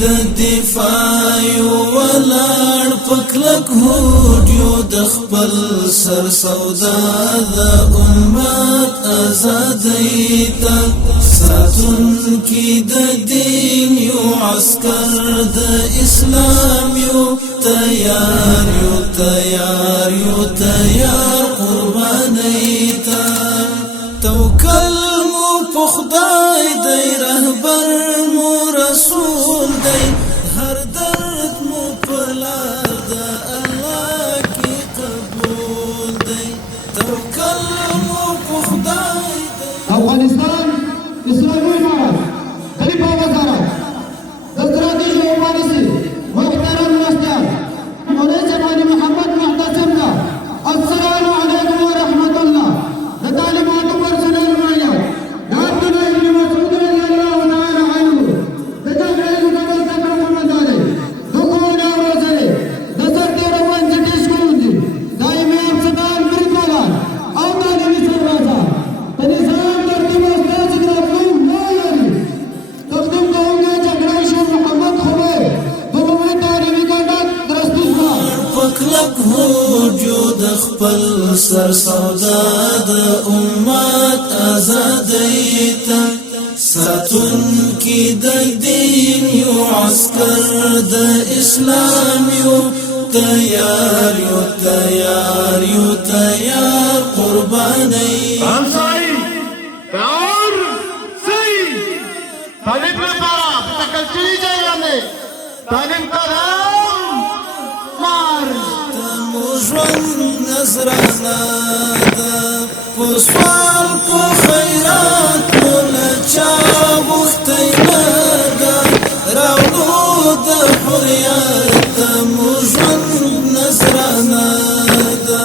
د دفاع ولړ پکلک هوډ یو د خپل سر سودا د امت آزادۍ ته ساتون کی د دین یو عسكر د اسلام یو تیار قربانۍ ته توکل مو په خدای دی رهبر مو رسول دی هر درد مو په لار د الله کې قبول دی توکل مو په خدای دی افغانستان اسلامي امارت خلیفہ وزارت دستراتیج و پالیسی محترم مستر مولوی جناب محمد محتسب کا السلام علیکم ورحمۃ اللہ تعلیمات پر سنن نمایاں عبد الله بن مسعود رضی اللہ تعالی عنہ تجاوز قبل تکرم محمد علی دخونا وزره دسر تیرہ پنچ اسکول دی دائمی افسدان برکالان او تعلیمی سررازا تنظام ترتیب استاذ گرافلوم نایاری تقدیم کہونگے جگرائشور محمد خبیر دنوی تعلیمی گنڈت درستیزمان پکلک هوډ یو د خپل سر سودا د امت آزادۍ ته ساتون کی د دین یو عسكر د اسلام یو تیار قربانۍ همسایي اور سی طالب لپاره تکلچي ځایونه تعلیم کرام مار ژوند نظرانه ده په سوال په خیرات مولا چا غوښتی نه ده راوړو د حریت مو ژوند نظرانه ده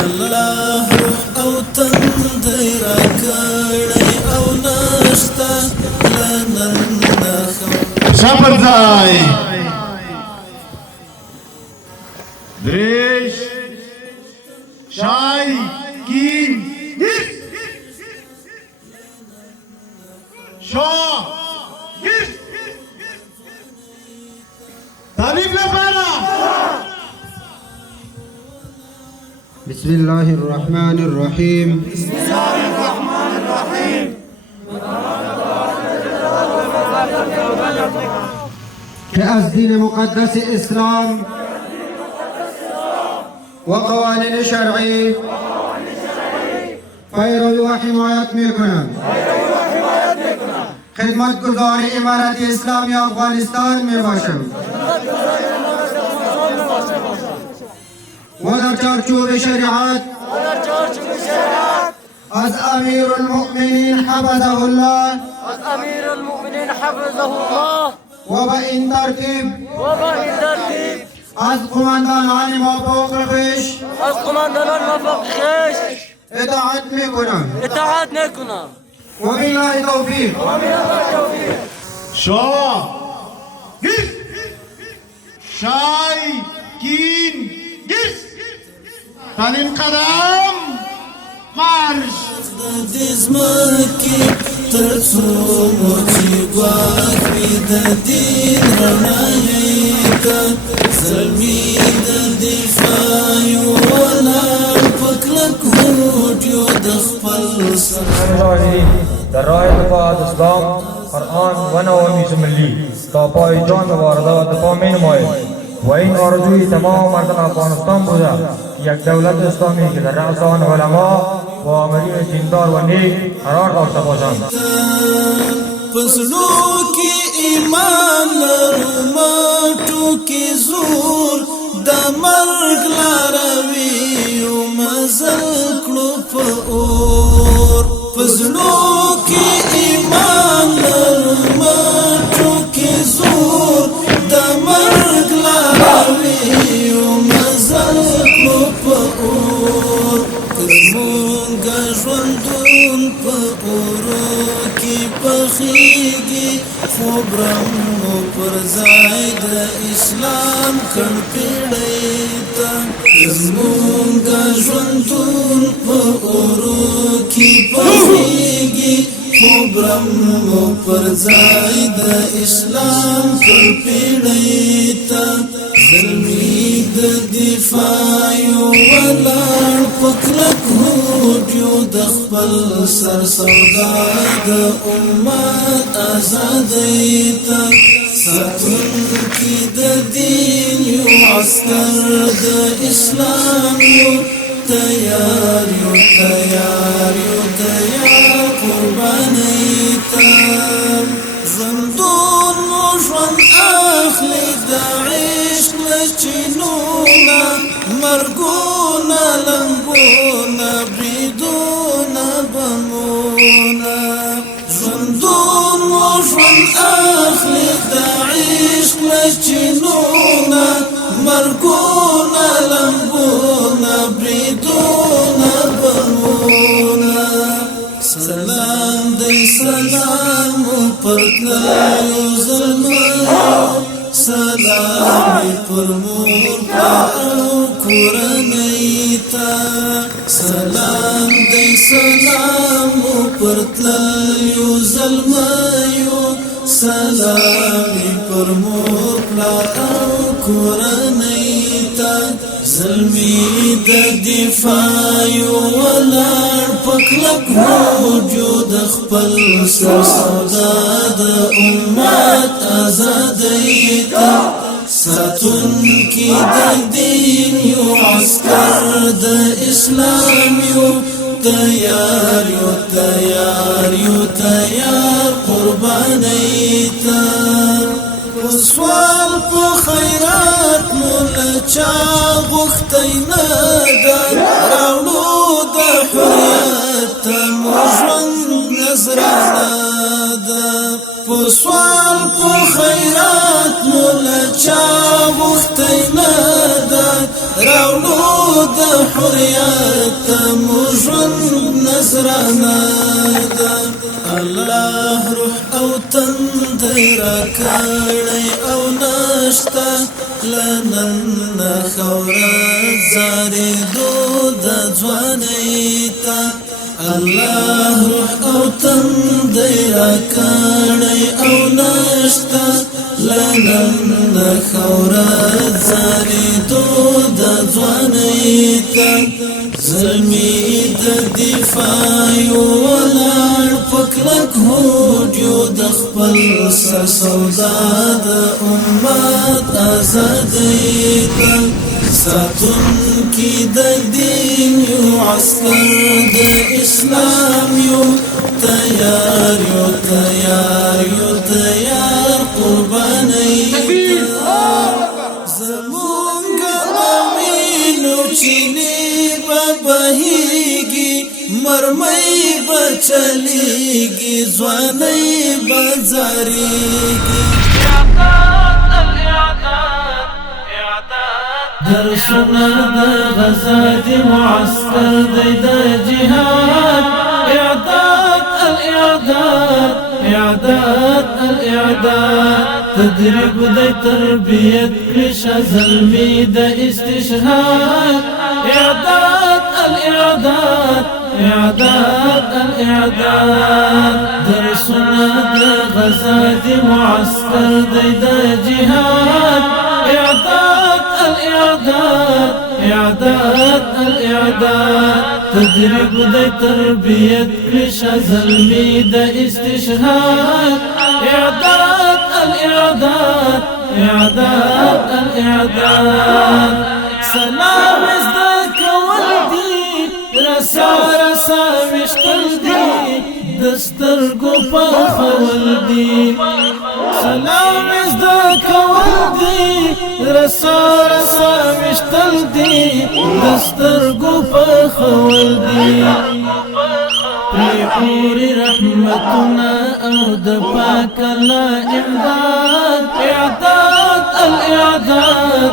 الله روح او تندی راکړی او نشته له نن نه شابر ځای دریش شای کین شاه تعریف لپاره بسم الله الرحمن الرحيم که از دین مقدس اسلام وقوانین شرعی پیروی و حمایت میکنم خدمتگزار امارت اسلامی افغانستان میباشم و در چارچوب شریعت از امیر المؤمنین حفظه الله و با این ترتیب از قماندانان موفق خویش اطاعت میکنم و بالله توفیق شاه شای کین تعلیم قدم مارش د زمکې تر څو مو چې ګواښ وي د دین رڼایي ته زلمي د دفاع یو ولاړ پکلک هوډ یو د خپل سر در راه دفاع از اسلام قرآن و نوامیس ملی تا پای جان و واردات دفاع می نماید و این آرزوی تمام مردم افغانستان بوده که یک دولت اسلامی که در رأس آن علما و آمرین دیندار و نیک قرار داشته باشند. پسلو کی ایمان لرو ماتو کی زور د مرګ لاروي او مزل کړو په اور پسلو کی ایمان لرو ماتو کی زور د مرګ لاروي او مزل کړو په اور زمونږ ژوندون په اورو کې پخېږي خوب رمو پر ځای د اسلام کڼ پیړۍ ته زمونږ ژوندون په اورو کې پخېږي خبرم مو پر ځای د اسلام پر پیړۍ ته زلمی د دفاع یو ولاړ پکلک هوډیو د خپل سر سودا د امت آزادۍ ته ساتونکي د دین یو عسکر د اسلام یو تیار یو تیار یو تیار قربانۍ ته ژوندون مو ژوند اخلي د عشق له چینونه مرګونه لمبونه بریدونه بمونه ژوندون مو ژوند اخلي د عشق له چینونه مرګونه لمبونه بریدونه بمونه سلام دی سلام پر تلایو زلمیو سلام پر مور پلارو کورنۍ ته سلام دی سلام پر تلایو زلمیو سلام پر مور پلارو کورنۍ ته زلمی د دفاع یو ولاړ پکلک هوډیو د خپل سر سودا د امت آزادۍ ته ساتونکي د دین یو عسکر د اسلام یو تیار یو تیار یو تیار قربانۍ ته سوال په خیرات مولا چا غوښتی نه ده راوړو د حریت ته مو ژوند نذرانه ده په سوال په خیرات مولا چا غوښتی نه ده راوړو د حریت ته مو ژوند نذرانه ده الله روح او تندر راکړی او نشتا لنن خورت زاریدو د ځوانۍ ته الله روح او تندر راکړی او نشتا لنن خورت زاریدو د ځوانۍ ته زلمی د دفاع یو ولاړ پکلک هوډیو د خپل سر سودا د امت آزادۍ ته ساتونکي د دین یو عسکر د اسلام یو تیار یو تیار یو تیار قربانۍ ته زمونږ امینو چینی بهیږي مرمۍ بچلیږي ځوانۍ بزاریږي درسونه د غزا د معسكر د جهاد اعداد الاعداد اعداد الاعداد تدريب د تربيت كلش زلمي د استشهاد اعداد الاعداد اعداد الاعداد درسنا د غزا د معسكر د جهاد اعداد الاعداد اعداد الاعداد تدريب د تربيت كلش زلمي د استشهاد اعداد الاعداد اعداد الاعداد سلام ازدك ولدي رسا رسا مشتل دي دسترگو پخول دي سلام ازدك ولدي رسا رسا مشتل دي دسترگو پخول دي پوری رحمتنا او د پاک الله امداد اعداد الاعداد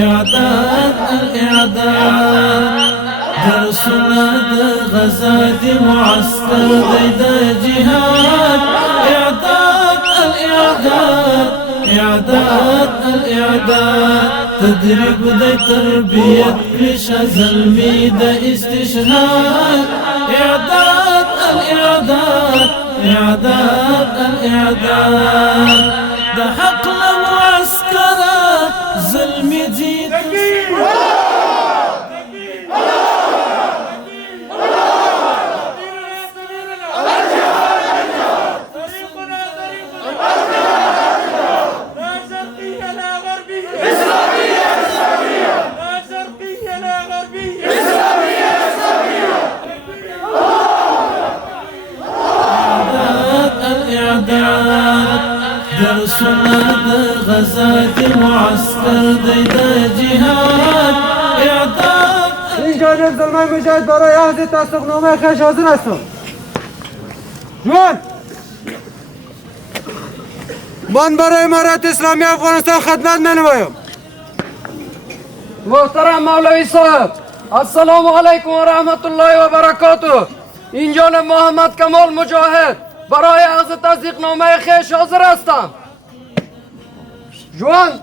اعداد الاعداد درسنا د غزا د معسكر د جهاد اعداد الاعداد اعداد الاعداد تدريب د تربيت كلش زلمي د استشهاد اعداد الاعداد اعداد الاعداد ده حق لمعسكره ظلم جيت درسنا غزات معسكر دیده جهاد اعداد این جانب زلمه مجاهد برای عهد تصدیقنامه خویش حاضر هستم. جوان من برای امارت اسلامی افغانستان خدمت منمایم. محترم مولوی صاحب السلام علیکم و رحمت الله و برکاته. این جانب محمد کمال مجاهد برای عرض تصدیق نامه خویش حاضر هستم. جوان